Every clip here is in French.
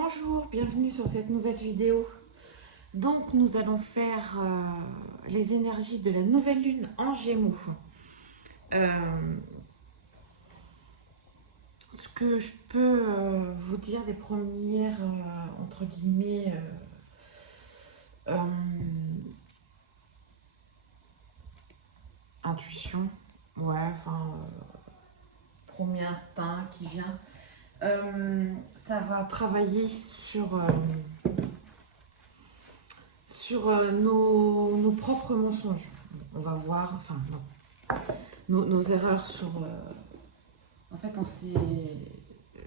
Bonjour, bienvenue sur cette nouvelle vidéo. Donc nous allons faire les énergies de la nouvelle lune en Gémeaux. Ce que je peux vous dire des premières, entre guillemets, intuitions, ouais, enfin, premier instinct qui vient. Ça va travailler sur nos propres mensonges. On va voir, enfin non, nos erreurs sur... en fait,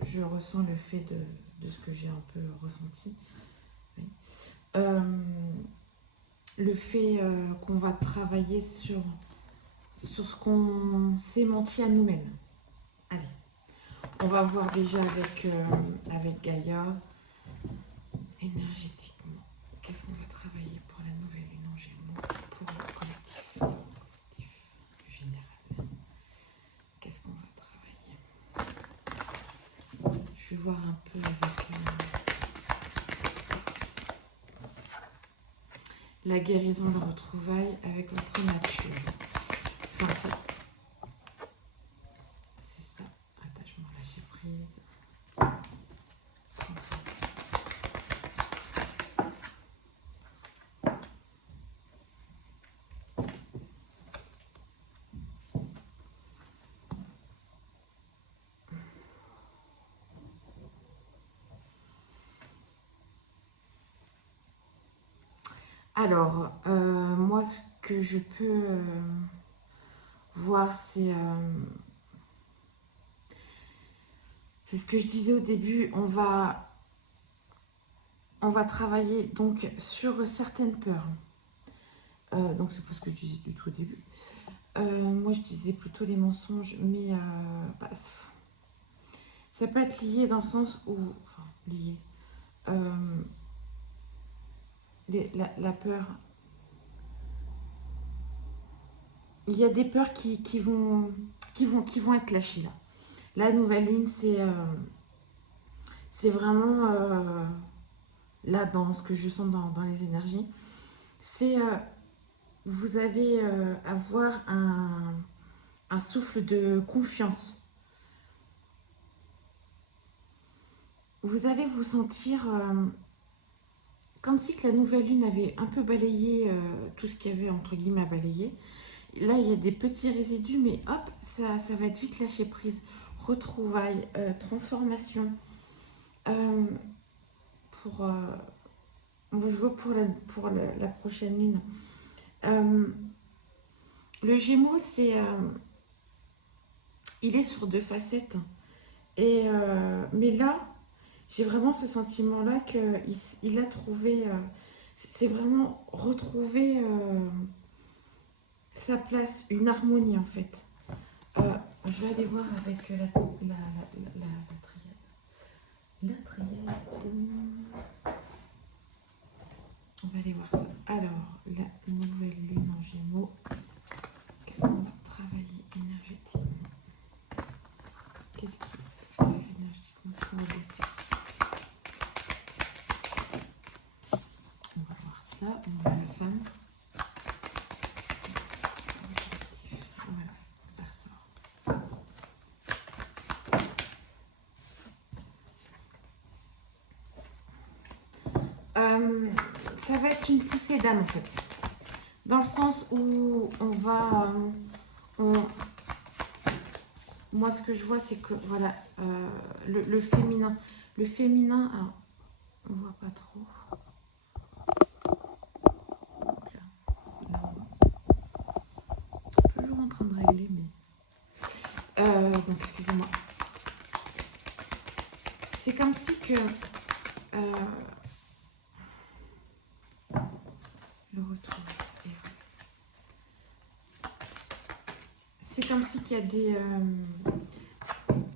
je ressens le fait de ce que j'ai un peu ressenti. Oui. Le fait qu'on va travailler sur ce qu'on s'est menti à nous-mêmes. Allez, on va voir déjà avec Gaïa, énergétiquement. Qu'est-ce qu'on va travailler pour la nouvelle lune en Gémeaux, pour le collectif général? Qu'est-ce qu'on va travailler? Je vais voir un peu avec la guérison de retrouvailles avec votre nature. Enfin, c'est ça. Attachement, lâcher prise. Alors, moi, ce que je peux voir, c'est ce que je disais au début. On va travailler donc sur certaines peurs. Donc, c'est pas ce que je disais du tout au début. Moi, je disais plutôt les mensonges, mais ça peut être lié dans le sens où... Enfin, lié. La peur... Il y a des peurs qui vont être lâchées, là. La nouvelle lune, c'est vraiment... là, dans ce que je sens dans les énergies, c'est... vous allez avoir un souffle de confiance. Vous allez vous sentir comme si que la nouvelle lune avait un peu balayé tout ce qu'il y avait entre guillemets à balayer. Là, il y a des petits résidus, mais hop, ça va être vite lâché prise. Retrouvailles, transformation. Pour, je vois pour la prochaine lune. Le Gémeaux, il est sur 2 facettes. Mais là, j'ai vraiment ce sentiment-là qu'il a trouvé, c'est vraiment retrouver sa place, une harmonie en fait. Je vais aller voir avec la triade. La triade. On va aller voir ça. Alors, la nouvelle lune en Gémeaux. Qu'est-ce qu'on va travailler énergétiquement? Qu'est-ce qui arrive énergétiquement pour bosser? On va voir ça. On va la femme. Voilà, ça ressort. Ça va être une poussée d'âme en fait. Dans le sens où on va... moi, ce que je vois, c'est que voilà, le féminin. Le féminin, alors, on voit pas trop. Toujours en train de régler, mais... donc, excusez-moi. C'est comme si que... le retrouve. C'est comme si qu'il y a des...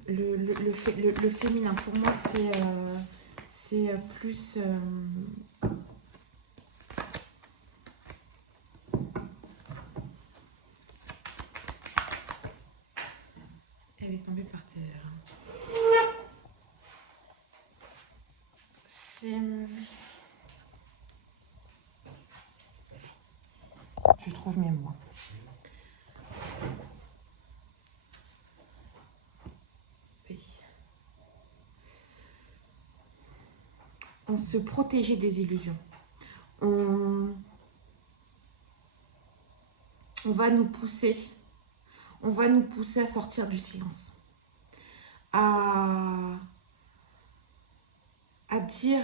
le féminin, pour moi, c'est plus... elle est tombée par terre. Je trouve mes mots. On se protégeait des illusions. On va nous pousser. On va nous pousser à sortir du silence. À dire...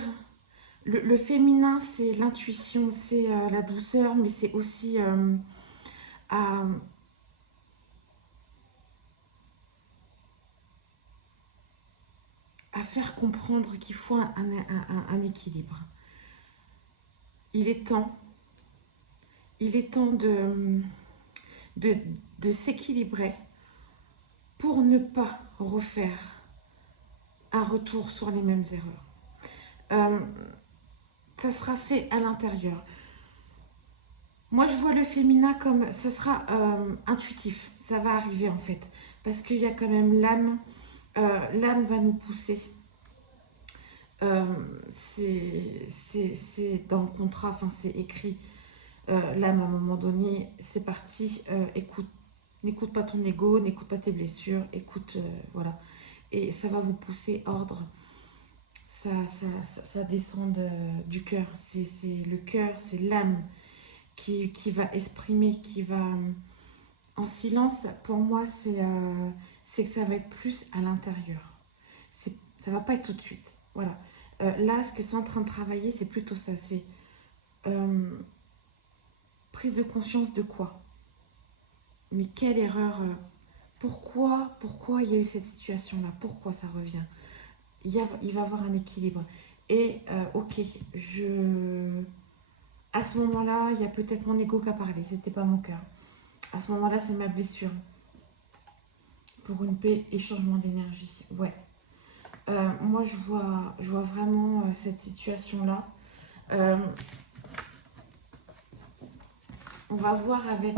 Le féminin, c'est l'intuition, c'est la douceur, mais c'est aussi à faire comprendre qu'il faut un équilibre. Il est temps de s'équilibrer pour ne pas refaire un retour sur les mêmes erreurs. Ça sera fait à l'intérieur. Moi, je vois le féminin comme ça sera intuitif. Ça va arriver en fait. Parce qu'il y a quand même l'âme. L'âme va nous pousser. C'est dans le contrat, enfin c'est écrit. L'âme, à un moment donné, c'est parti. Écoute, n'écoute pas ton ego, n'écoute pas tes blessures. Écoute, voilà. Et ça va vous pousser ordre. Ça descend du cœur. C'est le cœur, c'est l'âme qui va exprimer, qui va en silence. Pour moi, c'est que ça va être plus à l'intérieur. Ça va pas être tout de suite. Voilà. Là, ce que c'est en train de travailler, c'est plutôt ça. C'est prise de conscience de quoi? Mais quelle erreur? Pourquoi il y a eu cette situation-là? Pourquoi ça revient? Il va y avoir un équilibre. Et ok, à ce moment-là, il y a peut-être mon ego qui a parlé, c'était pas mon cœur. À ce moment-là, c'est ma blessure. Pour une paix et changement d'énergie. Ouais. Moi, je vois vraiment cette situation-là. On va voir avec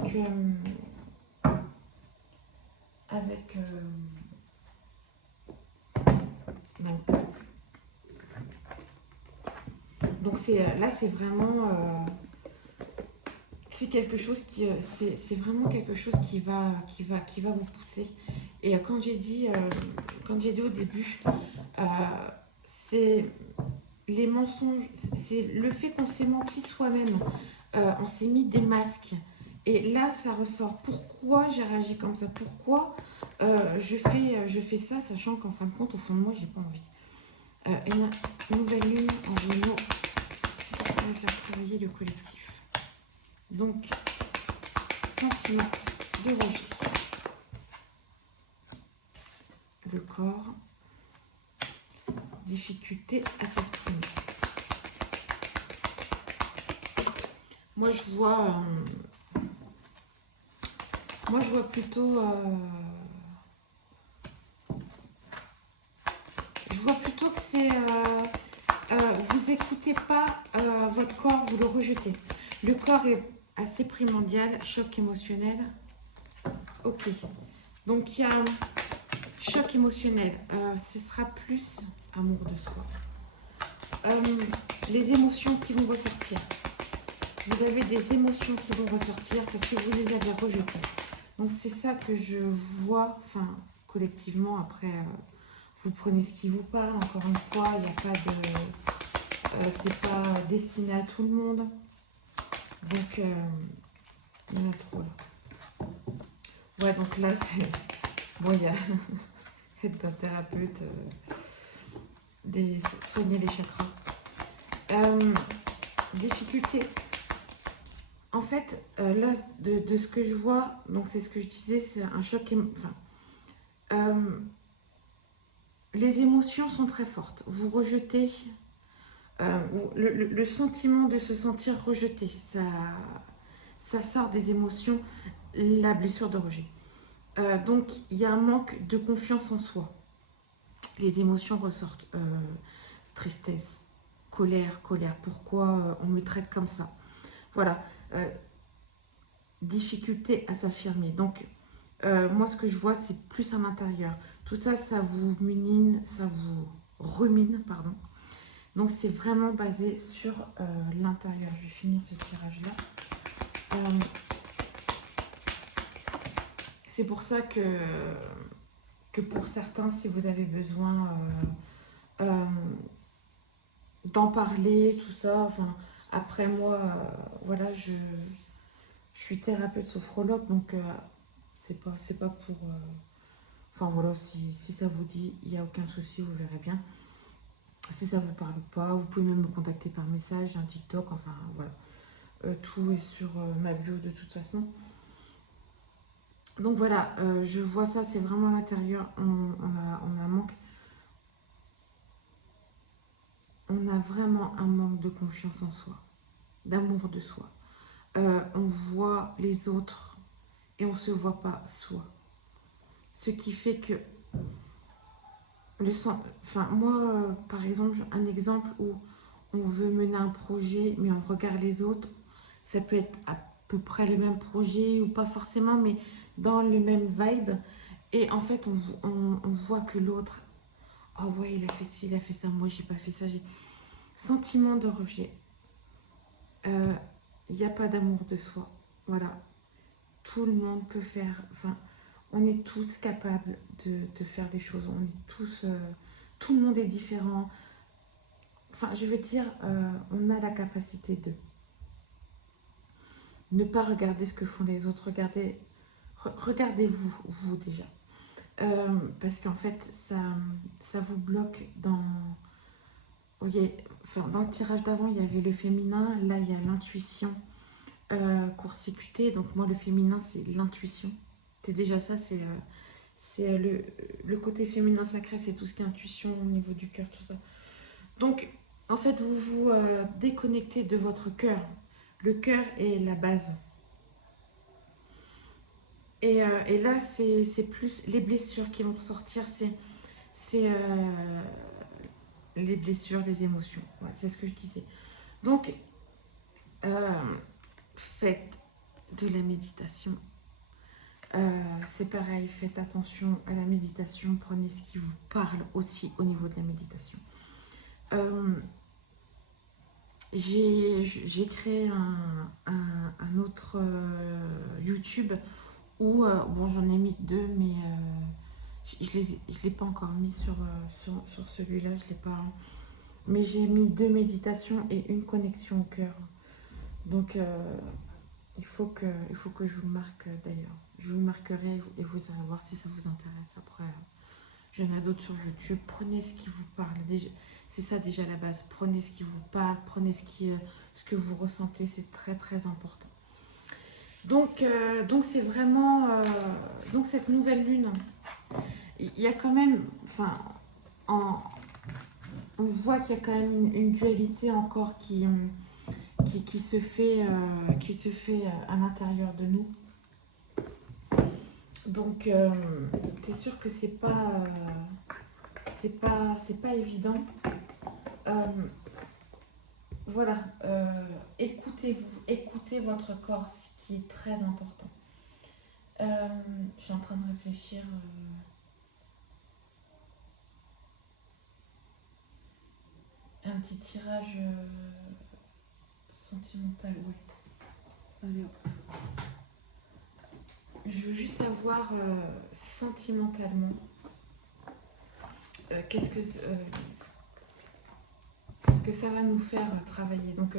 donc là, c'est vraiment c'est quelque chose qui c'est vraiment quelque chose qui va vous pousser. Et quand j'ai dit au début, c'est les mensonges, c'est le fait qu'on s'est menti soi-même, on s'est mis des masques. Et là, ça ressort. Pourquoi j'ai réagi comme ça? Pourquoi je fais ça, sachant qu'en fin de compte, au fond de moi, j'ai pas envie. Et une nouvelle lune en Gémeaux, ça va faire travailler le collectif. Donc, sentiment de rejet. Le corps, difficulté à s'exprimer. Moi, je vois plutôt... je vois plutôt que c'est... vous écoutez pas votre corps, vous le rejetez. Le corps est assez primordial, choc émotionnel. Ok. Donc, il y a un choc émotionnel. Ce sera plus amour de soi. Les émotions qui vont ressortir. Vous avez des émotions qui vont ressortir parce que vous les avez rejetées. Donc, c'est ça que je vois, enfin, collectivement. Après, vous prenez ce qui vous parle. Encore une fois, il n'y a pas de... c'est pas destiné à tout le monde. Donc, il y en a trop là. Ouais, donc là, c'est... Bon, il y a être un thérapeute, soigner les chakras. Difficulté. En fait, là, de ce que je vois, donc c'est ce que je disais, c'est un choc... Enfin, les émotions sont très fortes. Vous rejetez... le sentiment de se sentir rejeté, ça sort des émotions, la blessure de rejet. Donc, il y a un manque de confiance en soi. Les émotions ressortent. Tristesse, colère. Pourquoi on me traite comme ça? Voilà. Difficulté à s'affirmer. Donc, moi, ce que je vois, c'est plus à l'intérieur. Tout ça, ça vous rumine, pardon. Donc c'est vraiment basé sur l'intérieur. Je vais finir ce tirage-là. C'est pour ça que pour certains, si vous avez besoin d'en parler, tout ça, enfin, après moi, voilà, je suis thérapeute sophrologue, donc c'est pas pour... enfin voilà, si ça vous dit, il n'y a aucun souci, vous verrez bien. Si ça vous parle pas, vous pouvez même me contacter par message, un TikTok, enfin voilà. Tout est sur ma bio de toute façon. Donc voilà, je vois ça, c'est vraiment à l'intérieur, on a un manque. On a vraiment un manque de confiance en soi, d'amour de soi. On voit les autres et on ne se voit pas soi. Ce qui fait que enfin moi, par exemple, un exemple où on veut mener un projet, mais on regarde les autres, ça peut être à peu près le même projet ou pas forcément, mais dans le même vibe. Et en fait, on voit que l'autre, oh ouais, il a fait ci, il a fait ça, moi j'ai pas fait ça. Sentiment de rejet. Il n'y a pas d'amour de soi. Voilà. Tout le monde peut faire, enfin, on est tous capables de faire des choses. On est tous, tout le monde est différent. Enfin, je veux dire, on a la capacité de ne pas regarder ce que font les autres. Regardez-vous, vous déjà. Parce qu'en fait, ça vous bloque dans... Oui, enfin, dans le tirage d'avant, il y avait le féminin. Là, il y a l'intuition court-circuitée. Donc moi, le féminin, c'est l'intuition. C'est déjà ça, c'est le côté féminin sacré, c'est tout ce qui est intuition au niveau du cœur, tout ça. Donc, en fait, vous vous déconnectez de votre cœur. Le cœur est la base. Et là, c'est plus les blessures qui vont ressortir, c'est les blessures, les émotions. Voilà, c'est ce que je disais. Donc, faites de la méditation. C'est pareil, faites attention à la méditation, prenez ce qui vous parle aussi au niveau de la méditation. J'ai créé un autre YouTube où, bon, j'en ai mis 2, mais je l'ai pas encore mis sur celui-là, je l'ai pas. Mais j'ai mis 2 méditations et une connexion au cœur. Donc, il faut que je vous le marque d'ailleurs. Je vous marquerai et vous allez voir si ça vous intéresse. Après, il y en a d'autres sur YouTube. Prenez ce qui vous parle. C'est ça déjà la base. Prenez ce qui vous parle. Prenez ce que vous ressentez. C'est très très important. Donc c'est vraiment... donc cette nouvelle lune, il y a quand même... Enfin, on voit qu'il y a quand même une dualité encore qui se fait à l'intérieur de nous. Donc c'est sûr que c'est pas évident. Voilà, écoutez-vous, écoutez votre corps, ce qui est très important. Je suis en train de réfléchir. Un petit tirage sentimental, oui. Allez, hop. Je veux juste savoir sentimentalement qu'est-ce que ça va nous faire travailler. Donc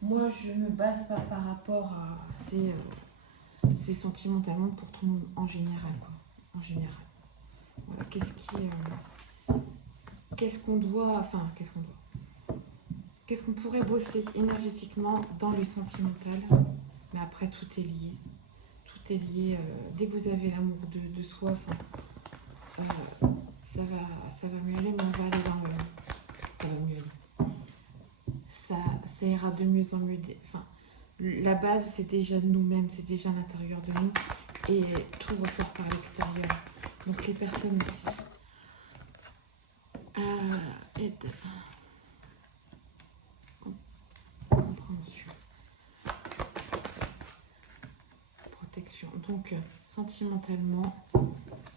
moi je me base pas par rapport à c'est sentimentalement pour tout le monde en général, quoi. En général. Voilà, qu'est-ce qu'on doit, qu'est-ce qu'on pourrait bosser énergétiquement dans le sentimental. Mais après tout est lié. Tout est lié. Dès que vous avez l'amour de soi, ça va mieux aller, mais on va aller dans le... Ça va mieux aller. Ça ira de mieux en mieux. Enfin, la base, c'est déjà nous-mêmes, c'est déjà à l'intérieur de nous. Et tout ressort par l'extérieur. Donc les personnes aussi. Aide. Compréhension. Protection. Donc, sentimentalement,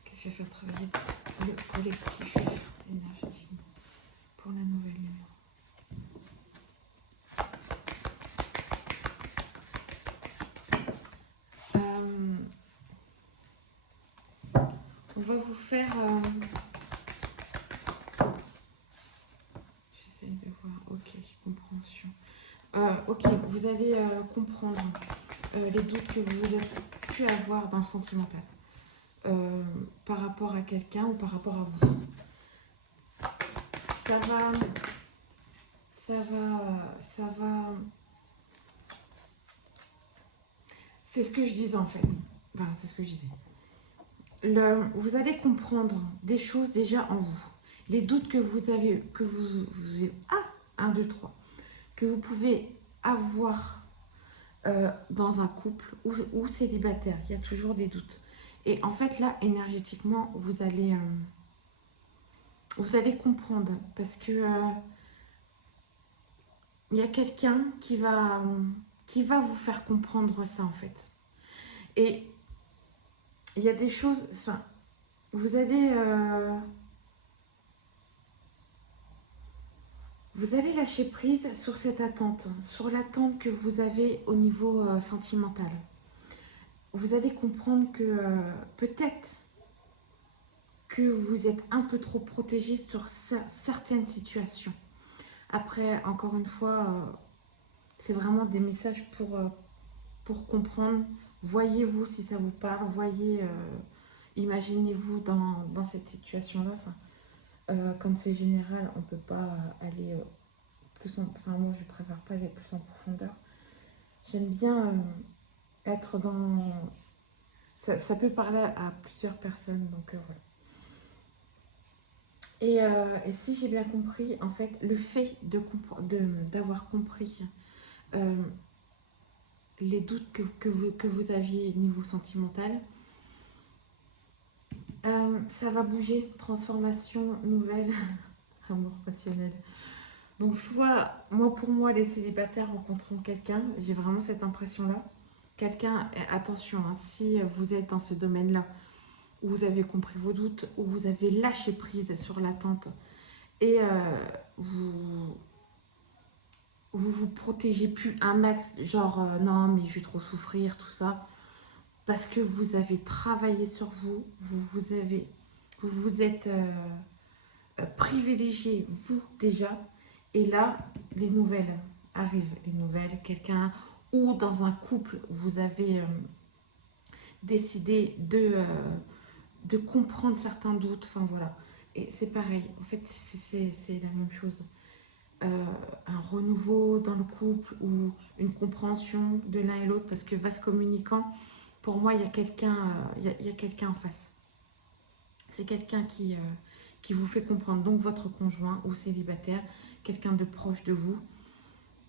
qu'est-ce que je vais faire travailler le collectif énergétiquement pour la nouvelle lune. va vous faire... J'essaie de voir. Ok, compréhension. Ok, vous allez comprendre les doutes que vous avez pu avoir dans le sentimental. Par rapport à quelqu'un ou par rapport à vous. Ça va... C'est ce que je disais en fait. Enfin, c'est ce que je disais. Vous allez comprendre des choses déjà en vous. Les doutes que vous avez, un, deux, trois, que vous pouvez avoir dans un couple ou célibataire. Il y a toujours des doutes. Et en fait, là, énergétiquement, vous allez comprendre. Parce que il y a quelqu'un qui va vous faire comprendre ça, en fait. Et il y a des choses... Enfin, vous allez lâcher prise sur cette attente, sur l'attente que vous avez au niveau sentimental. Vous allez comprendre que peut-être que vous êtes un peu trop protégé sur certaines situations. Après, encore une fois, c'est vraiment des messages pour comprendre. Voyez-vous si ça vous parle, imaginez-vous dans cette situation-là. Comme c'est général, on ne peut pas aller plus en... Enfin, moi, je préfère pas aller plus en profondeur. J'aime bien être dans... Ça peut parler à plusieurs personnes, donc voilà. Et si j'ai bien compris, en fait, le fait d'avoir compris les doutes que vous aviez niveau sentimental, ça va bouger, transformation nouvelle, amour passionnel. Donc soit, pour moi, les célibataires rencontrant quelqu'un, j'ai vraiment cette impression-là. Quelqu'un, attention, hein, si vous êtes dans ce domaine-là, où vous avez compris vos doutes, où vous avez lâché prise sur l'attente, et vous protégez plus un max, genre non mais je vais trop souffrir, tout ça, parce que vous avez travaillé sur vous, vous êtes privilégié, vous déjà, et là les nouvelles arrivent, quelqu'un, ou dans un couple vous avez décidé de comprendre certains doutes, enfin voilà, et c'est pareil, en fait c'est la même chose. Un renouveau dans le couple ou une compréhension de l'un et l'autre, parce que vase communicant, pour moi, il y a quelqu'un quelqu'un en face. C'est quelqu'un qui vous fait comprendre, donc votre conjoint ou célibataire, quelqu'un de proche de vous.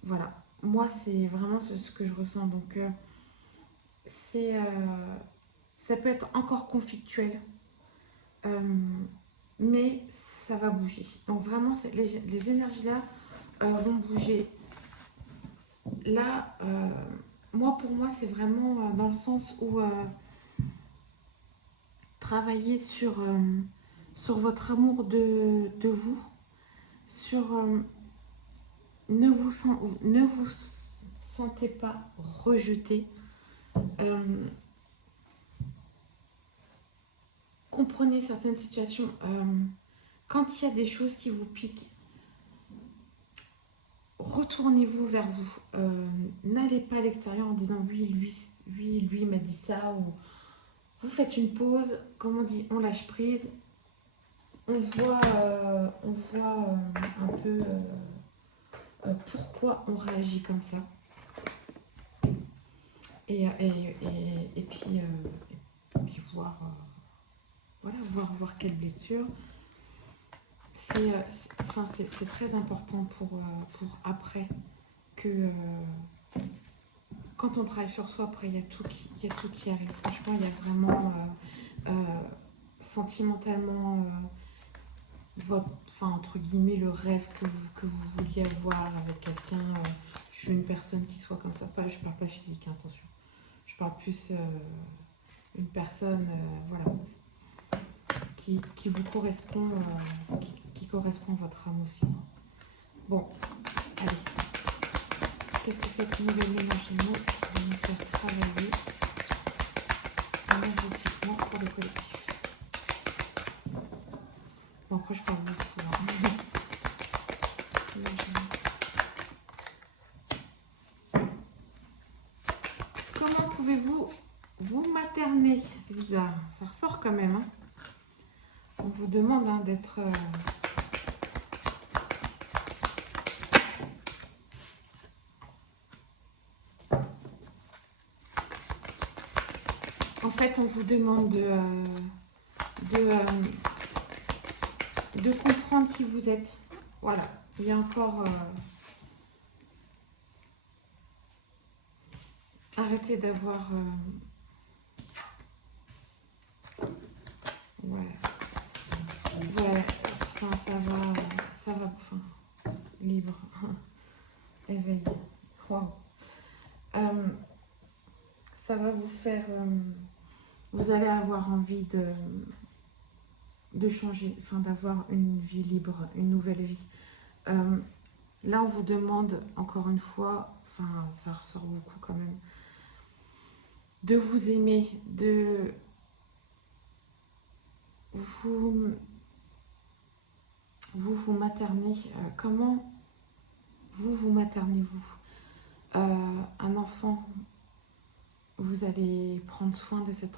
Voilà, moi, c'est vraiment ce que je ressens. Donc, ça peut être encore conflictuel, mais ça va bouger. Donc, vraiment, les énergies-là vont bouger. Là, pour moi, c'est vraiment dans le sens où travailler sur votre amour de vous, sur ne vous sentez pas rejeté. Comprenez certaines situations. Quand il y a des choses qui vous piquent, retournez-vous vers vous. N'allez pas à l'extérieur en disant oui, lui m'a dit ça, ou vous faites une pause, comme on dit, on lâche prise, on voit un peu pourquoi on réagit comme ça. Et puis voir, voir quelle blessure. C'est très important pour après que quand on travaille sur soi, après il y a tout qui arrive. Franchement, il y a vraiment sentimentalement entre guillemets le rêve que vous vouliez avoir avec quelqu'un. Je veux une personne qui soit comme ça. Je parle pas physique, hein, attention. Je parle plus une personne qui vous correspond, qui correspond à votre âme aussi. Bon, allez. Qu'est-ce que cette nouvelle énergie va nous faire travailler énergétiquement pour le collectif? je parle beaucoup. Hein. Comment pouvez-vous vous materner? C'est bizarre, ça ressort quand même. Hein. On vous demande hein, d'être... En fait, on vous demande de comprendre qui vous êtes. Voilà, il y a encore... arrêtez d'avoir... ouais. Ouais, enfin, ça va, enfin, libre, éveillé. Wow. Ça va vous faire... vous allez avoir envie de changer, enfin d'avoir une vie libre, une nouvelle vie. Là, on vous demande, encore une fois, enfin, ça ressort beaucoup quand même, de vous aimer, de vous materner. Comment vous maternez-vous? Un enfant, vous allez prendre soin de cet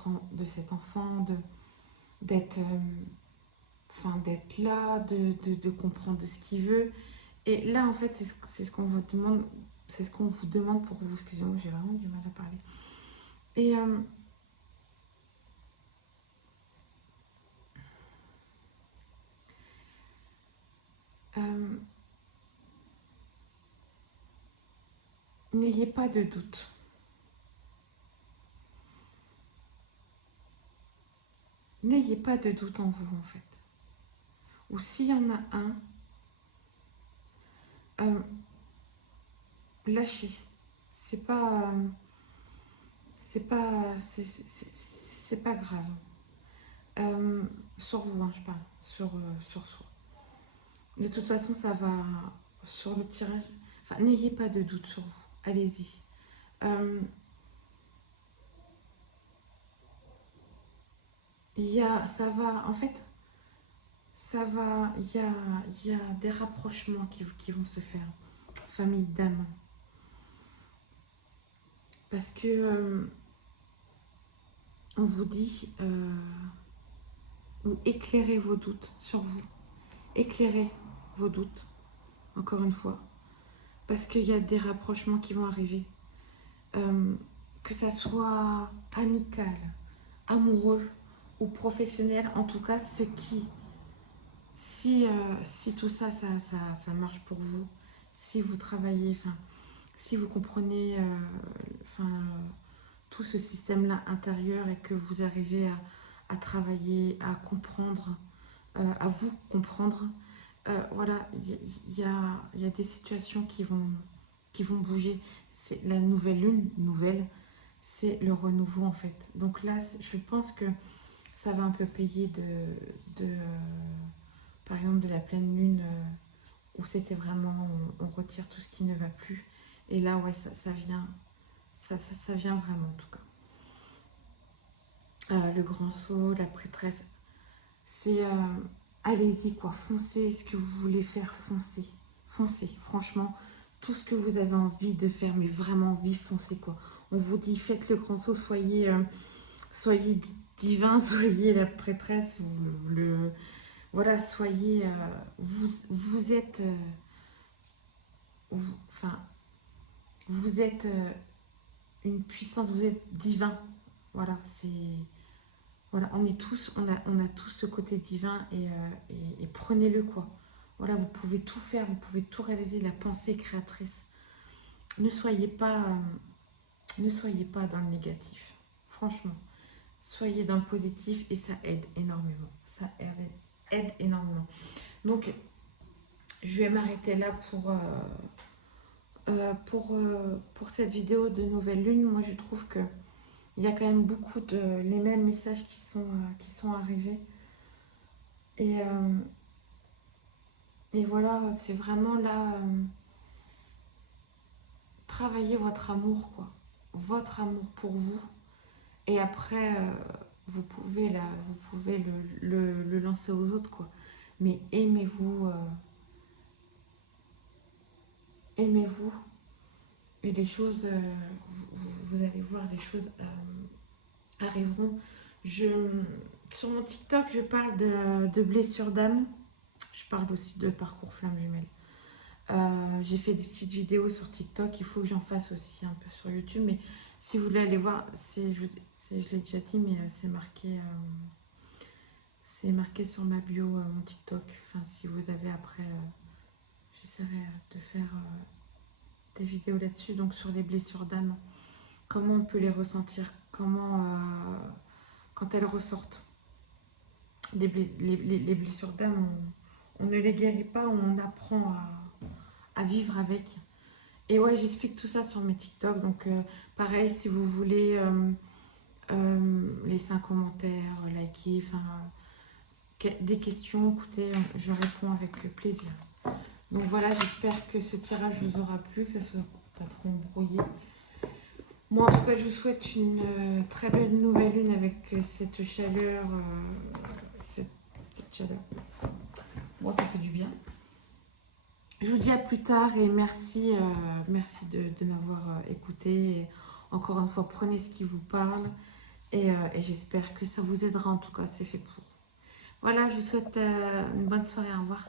enfant, d'être d'être là, de comprendre ce qu'il veut. Et là, en fait, c'est ce qu'on vous demande, c'est ce qu'on vous demande pour vous. Excusez-moi, j'ai vraiment du mal à parler. Et n'ayez pas de doute. N'ayez pas de doute en vous, en fait. Ou s'il y en a un, lâchez. C'est pas, c'est pas grave. Sur vous, hein, je parle, sur soi. De toute façon, ça va sur le tirage. Enfin, n'ayez pas de doute sur vous. Allez-y. Ça va, en fait, ça va, il y a des rapprochements qui vont se faire. Famille d'âme. Parce que on vous dit, ou éclairez vos doutes sur vous. Éclairez vos doutes, encore une fois. Parce qu'il y a des rapprochements qui vont arriver. Que ça soit amical, amoureux ou professionnel, en tout cas, ce qui, si tout ça, ça marche pour vous, si vous travaillez, enfin, si vous comprenez tout ce système-là intérieur et que vous arrivez à travailler, à comprendre, à vous comprendre, voilà, il y a des situations qui vont bouger. C'est la nouvelle lune, nouvelle, c'est le renouveau en fait. Donc là, je pense que ça va un peu payer par exemple, de la pleine lune où c'était vraiment, on retire tout ce qui ne va plus. Et là, ouais, ça vient, ça vient vraiment en tout cas. Le grand saut, la prêtresse, c'est allez-y quoi, foncez ce que vous voulez faire, foncez, foncez, franchement, tout ce que vous avez envie de faire, mais vraiment envie, foncez quoi. On vous dit, faites le grand saut, soyez divin, soyez la prêtresse, voilà, soyez, vous êtes, enfin, vous êtes une puissance, vous êtes divin, voilà, voilà, on a tous ce côté divin et prenez-le quoi. Voilà, vous pouvez tout faire, vous pouvez tout réaliser, la pensée créatrice. Ne soyez pas, ne soyez pas dans le négatif, franchement. Soyez dans le positif et ça aide énormément. Ça aide énormément. Donc, je vais m'arrêter là pour cette vidéo de nouvelle lune. Moi, je trouve que il y a quand même beaucoup les mêmes messages qui sont arrivés. Et voilà, c'est vraiment là, travailler votre amour, quoi. Votre amour pour vous. Et après, vous pouvez le lancer aux autres, quoi. mais aimez-vous, aimez-vous, et les choses, vous allez voir, les choses arriveront. Je, sur mon TikTok, je parle de blessures d'âme. Je parle aussi de parcours flamme jumelle. J'ai fait des petites vidéos sur TikTok. Il faut que j'en fasse aussi un peu sur YouTube. Mais si vous voulez aller voir, je l'ai déjà dit, mais c'est marqué sur ma bio, mon TikTok. Enfin, si vous avez après, j'essaierai de faire des vidéos là-dessus. Donc sur les blessures d'âme, comment on peut les ressentir, comment quand elles ressortent. Les blessures d'âme, on ne les guérit pas, on apprend à vivre avec. Et ouais, j'explique tout ça sur mes TikTok. Donc pareil, si vous voulez laisser un commentaire, liker, enfin des questions, écoutez, je réponds avec plaisir. Donc voilà, j'espère que ce tirage vous aura plu, que ça ne soit pas trop embrouillé. Moi, en tout cas, je vous souhaite une très belle nouvelle lune avec cette chaleur. Cette chaleur. Bon, ça fait du bien. Je vous dis à plus tard et merci, merci de m'avoir écouté. Et encore une fois, prenez ce qui vous parle et j'espère que ça vous aidera. En tout cas, c'est fait pour. Voilà, je vous souhaite une bonne soirée. Au revoir.